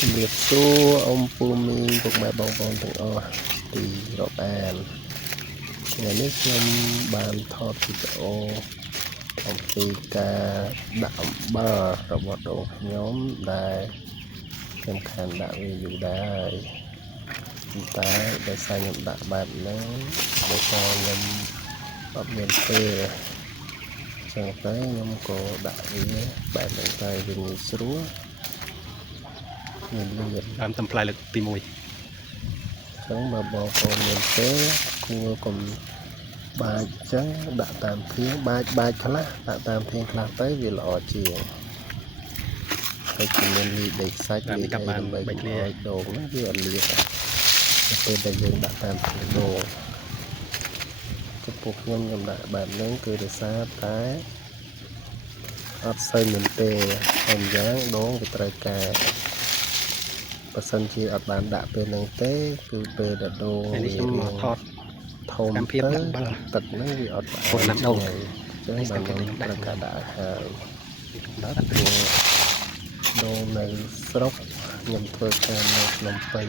ជំរាបសួរôngពូមីងពុកម៉ែបងប្អូនទាំងអស់ទីរាប់អានថ្ងៃនេះខ្ញុំបានថតវីដេអូអំពីការដាក់អំបិលរបស់ដូនខ្ញុំដែលខ្ញុំខានដាក់វាយូរដែរតែដោយសារខ្ញុំដាក់បែបហ្នឹងដោយសារខ្ញុំអត់មានពេលចឹងទៅខ្ញុំក៏ដាក់វាបែបហ្នឹងទៅវាងាយស្រួលមានលឿនតាមតំផ្លែលើកទី1ចឹងបើបងប្អូនមានពេលគួរកុំបាចចឹងដាក់តាមធាងបាចខ្លះដាក់តាមធាងខ្លះទៅវាល្អជាងហើយជំនាញលីដេកសាច់លីកាប់បាន3ឃ្លាដងហ្នឹងវាអត់លៀកពេលដែលយើងដាក់តាមធាងដូងចំពោះខ្ញុំដាក់បែបហ្នឹងគឺដោយសារតែអត់សូវមានពេលហើយយ៉ាងដងវាត្រូវការបើសិនជាអត់បានដាក់ពេលហ្នឹងទេគឺពេលដែលដូងវាថតធំទៅទឹកហ្នឹងវាអត់ស្អាតណាស់ដូងចឹងបានខ្ញុំត្រូវការដាក់ឲ្យហើយដល់ព្រោះដូងនៅស្រុកខ្ញុំធ្វើការនៅភ្នំពេញ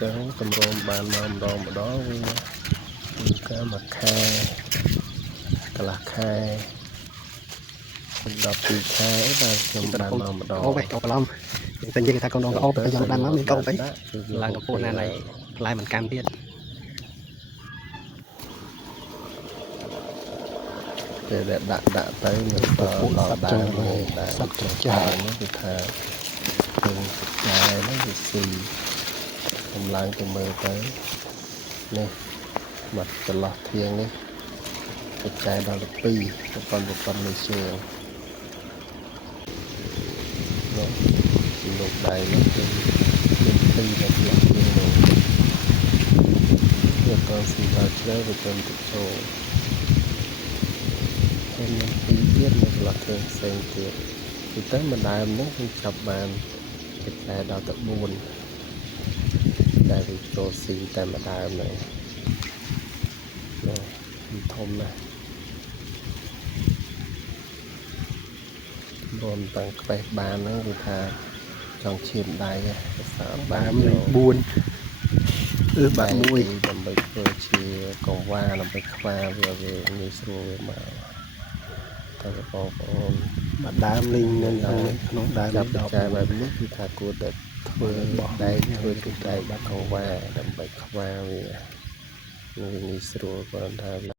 ចឹងតម្រូវបានមកម្ដងវាគឺការមួយខែកន្លះខែ12ខែបាទខ្ញុំបានមកម្ដងអូបេះកោប្លំតែនិយាយថាកូនដងអូបទៅយ៉ាងបានមកមានកោបេះឡើងកម្ពស់ណាស់ហើយផ្លែមិនកាន់ទៀតពេលដែលដាក់ទៅនឹងដល់ដើមដែលសត្វចិញ្ចានេះគឺថាឃើញចិញ្ចាហ្នឹងវាស៊ីខ្ញុំឡើងទៅមើលទៅនេះបាត់ចន្លោះធាងនេះចិញ្ចាដល់12ប៉ុណ្ណនេះជើងនោះលោកដៃនោះគឺមាន2ដល់2ធាងនោះវាក៏ស៊ីដល់ជ្រៅវាទៅចូលហើយមាន2ទៀតនៅកន្លោះធាងផ្សេងទៀតគឺតែម្ដងនេះគឺចាប់បានចិញ្ចាដល់ទៅ4ដែលវាចូលស៊ីតែម្ដងហ្នឹងធំណាស់រួមតាំងខ្វេះបានហ្នឹងគឺថាចង់ឈាមដៃហ្នឹងបាន4បាក់1ដើម្បីធ្វើជាកង្វាដើម្បីខ្វាវាងាយស្រួលមកតែបងប្អូនបាទដើមលេងនៅក្នុងដើមចាប់ចាយបែបនេះគឺថាគួរតែធ្វើបោះដែកធ្វើទូដែកបាត់កង្វាដើម្បីខ្វាវាងាយស្រួលប៉ុន្តែ